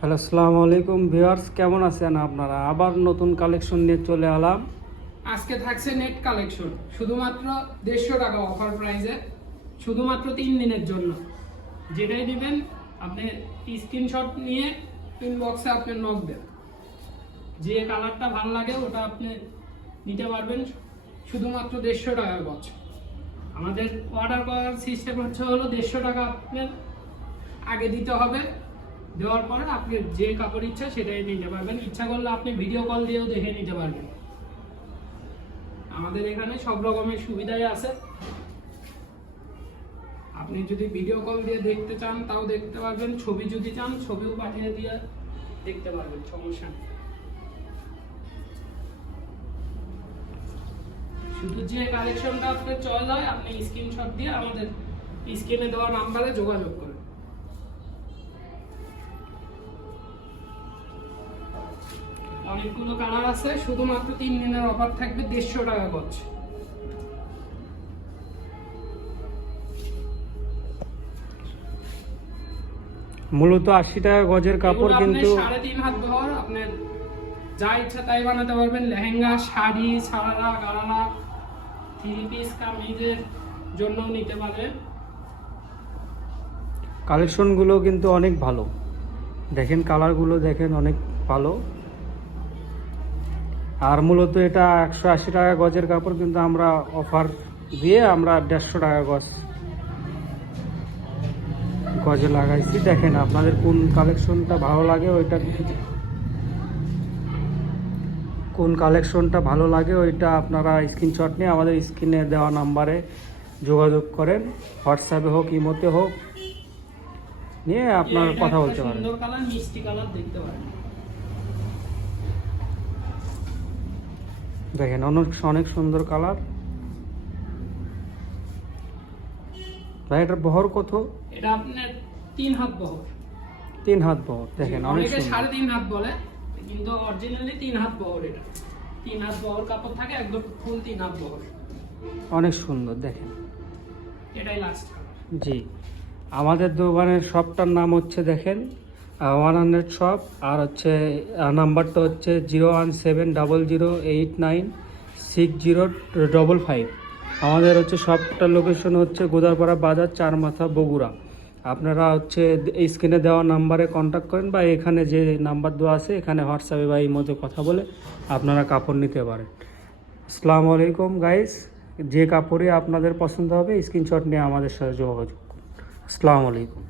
Hello, আসসালামু আলাইকুম viewers, কেমন আছেন আপনারা? আবার নতুন কালেকশন নিয়ে চলে এলাম। আজকে থাকছে নেট কালেকশন শুধুমাত্র 150 টাকা অফার প্রাইসে, শুধুমাত্র 3 দিনের জন্য। যেটাই দিবেন আপনি স্ক্রিনশট নিয়ে ইনবক্সে আপনি নক দেন, যে কালারটা ভালো লাগে ওটা আপনি নিতে পারবেন শুধুমাত্র 150 টাকার গজ। আমাদের অর্ডার করার সিস্টেম হলো 150 টাকা আপনার আগে দিতে হবে, দেওয়ার পরে আপনি যে কাপড় ইচ্ছা সেটাই নিতে পারবেন। ইচ্ছা করলে আপনি ভিডিও কল দিয়েও দেখে নিতে পারবেন। আমাদের এখানে সব রকমের সুবিধাই আছে। আপনি যদি ভিডিও কল দিয়ে দেখতে চান তাও দেখতে পারবেন, ছবি যদি চান ছবিও পাঠিয়ে দিয়ে দেখতে পারবেন, সমস্যা নেই। শুধু যে কালেকশনটা আপনার চল যায় আপনি স্ক্রিনশট দিয়ে আমাদের স্ক্রিনে দেওয়া নাম্বারে যোগাযোগ করুন। অনেকগুলো কালার আছে, শুধুমাত্র 3 দিনের অফার থাকবে, 150 টাকা গজ। মূলত 80 টাকা গজের কাপড়, কিন্তু 3.5 হাত বহর, আপনার যা ইচ্ছা তাই বানাতে পারবেন। লেহেঙ্গা, শাড়ি, সারারা, গারারা, 3 পিস কামিজের জন্য নিতে পারবেন। কালেকশনগুলো কিন্তু অনেক ভালো। দেখেন কালারগুলো, দেখেন অনেক ভালো। আর মূলত এটা 180 টাকা গজের কাপড়, কিন্তু আমরা অফার দিয়ে আমরা 150 টাকা গজে লাগাইছি। দেখেন আপনাদের কোন কালেকশনটা ভালো লাগে ওইটা আপনারা স্ক্রিনশট নিয়ে আমাদের স্ক্রিনে দেওয়া নাম্বারে যোগাযোগ করেন। হোয়াটসঅ্যাপে হোক, ইমোতে হোক, নিয়ে আপনার কথা বলতে পারেন। সুন্দর কালার, মিষ্টি কালার দেখতে পারেন। দেখেন অনেক সুন্দর কালার। ভাই এটার বহর কত? এটা আপনার 3 হাত বহর। 3 হাত বহর। দেখেন অনেক অনেকে সুন্দর। 3.5 হাত বলে, কিন্তু অরিজিনালি 3 হাত বহর। এটা 3 হাত বহর কাপড় থাকে, একদম ফুল 3 হাত বহর। অনেক সুন্দর। দেখেন এটাই লাস্ট কালার। জি, আমাদের দোকানের শপটার নাম হচ্ছে, দেখেন 100 শপ। আর হচ্ছে নাম্বারটা হচ্ছে 01700896055। আমাদের হচ্ছে শপটার লোকেশন হচ্ছে গোদারপাড়া বাজার, 4 মাথা, বগুড়া। আপনারা হচ্ছে এই স্ক্রিনে দেওয়া নাম্বারে কন্ট্যাক্ট করেন, বা এখানে যে নাম্বার দেওয়া আছে এখানে হোয়াটসঅ্যাপে বা এই মধ্যে কথা বলে আপনারা কাপড় নিতে পারেন। আসসালামু আলাইকুম গাইস, যে কাপড়ে আপনাদের পছন্দ হবে স্ক্রিনশট নিয়ে আমাদের সাথে যোগাযোগ করুন। আসসালামু আলাইকুম।